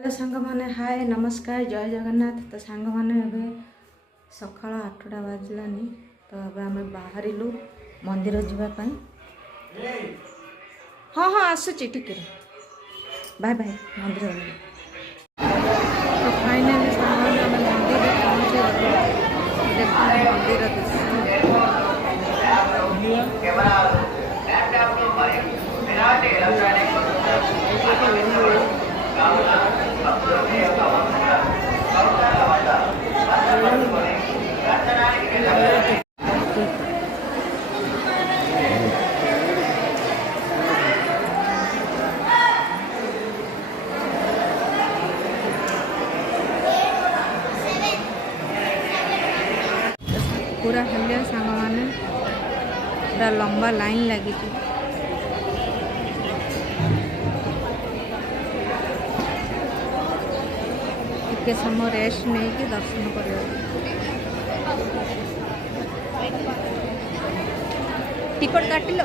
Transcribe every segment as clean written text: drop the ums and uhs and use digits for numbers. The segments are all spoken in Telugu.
हेलो सांग मैंने हाय नमस्कार जय जगन्नाथ। तो सांग मैंने सकाल 8टा बाजलानी तो अब आम बाहर मंदिर जावाई। हाँ हाँ आसूची टिके बाय बाय मंदिर। तो फाइनाली सांग मंदिर पहुँचे देख मंदिर पूरा हल्लिया सांग मैंने पूरा लंबा लाइन लगी टे समय रेस्ट नहीं कि दर्शन कर टिकट काटिल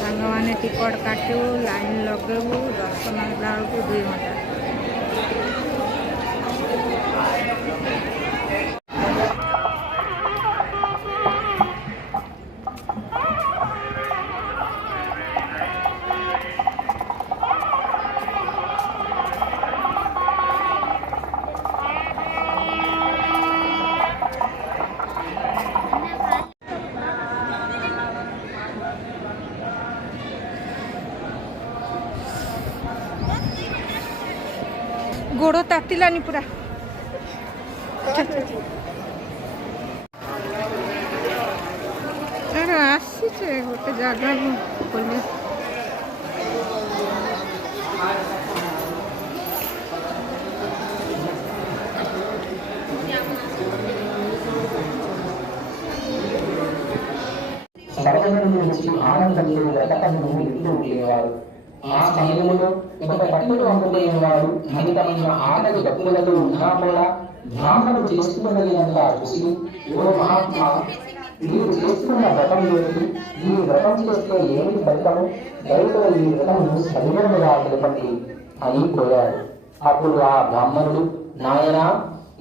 सांग मैंने टिकट काटू लाइन लगेबू दर्शन बेलू 2 घंटा। गोड़ तातिलानी पूरा आसीचे गोटे जगह बोले ఆ సమయంలో ఒక పట్టుడు అమ్ముకునే వాడు అమితమైన ఆటలు గతులతో ఉన్నా కూడా బ్రాహ్మణుడు చేస్తున్నదంతా చూసి ఓ మహాత్మా మీరు చేస్తున్న వ్రతం ఏమిటి? ఈ వ్రతం చేస్తే ఏమిటి ఫలితము? దయతో ఈ వ్రతమును సవివరముగా తెలపండి అని కోరాడు. అప్పుడు ఆ బ్రాహ్మణుడు నాయనా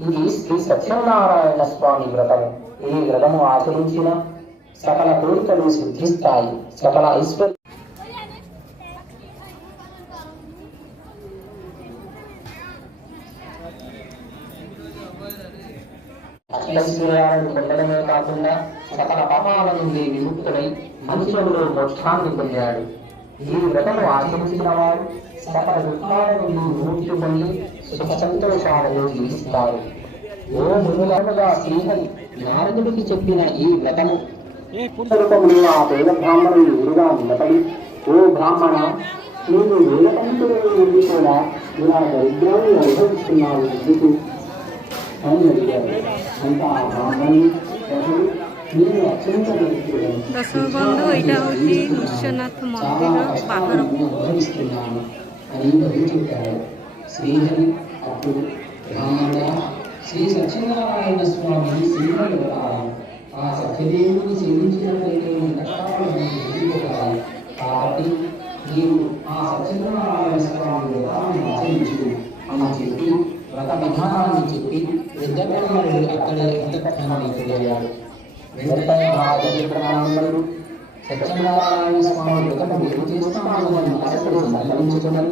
ఇది శ్రీ సత్యనారాయణ స్వామి వ్రతము. ఈ వ్రతము ఆచరించిన సకల కోరికలు సిద్ధిస్తాయి, సకల ఐశ్వర్య ఐశ్వర్యాలను పొందడమే కాకుండా సకల పాపాల నుండి విముక్తుడై మనుషులలో మోక్షాన్ని పొందాడు. ఈ వ్రతము ఆచరించిన వారు సకల దుఃఖాల నుండి విముక్తి పొంది సుఖ సంతోషాలను జీవిస్తారు. ఓ మునులముగా శ్రీహరి నారదుడికి చెప్పిన ఈ వ్రతము రూపంలో ఆ పేద బ్రాహ్మణుడు ఎదురుగా నిలబడి, ఓ బ్రాహ్మణ, నీవు వేలకంతుడు నుండి కూడా ఇలా దరిద్రాన్ని అనుభవిస్తున్నావు ఎందుకు అని అడిగారు. అంతా ఆ బ్రాహ్మణుడు దశబంధు ఇటా హଉଛି నృసింహనాథ మందిర బాహర అనుభవిస్తున్నాను అని బదులు చెప్పారు. శ్రీహరి అప్పుడు బ్రాహ్మణ శ్రీ సత్యనారాయణ స్వామి శ్రీహరి ఆ సత్యదేవుని సేవించినట్లయితే కష్టాలను ఎదుర్కోవాలి. కాబట్టి నీవు ఆ సత్యనారాయణ స్వామి వ్రతాన్ని ఆచరించు అని చెప్పి వ్రత విధానాన్ని చెప్పి వృద్ధ బ్రాహ్మణుడు అక్కడే అంతఃపురానికి వెళ్ళాడు. వెంటనే ఆ బ్రాహ్మణుడు సత్యనారాయణ స్వామి వ్రతము ఏం చేస్తున్నాడు అని మనసులో సంకల్పించుకుని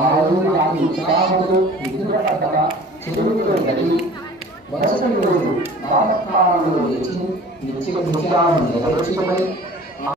ఆ రోజు రాత్రి ఉత్సాహంతో నిద్ర పట్టక చెరువులో గడిపి వరుసటి రోజు ప్రాతకాలంలో లేచి నిత్య విషయాలను నెరవేర్చుకుని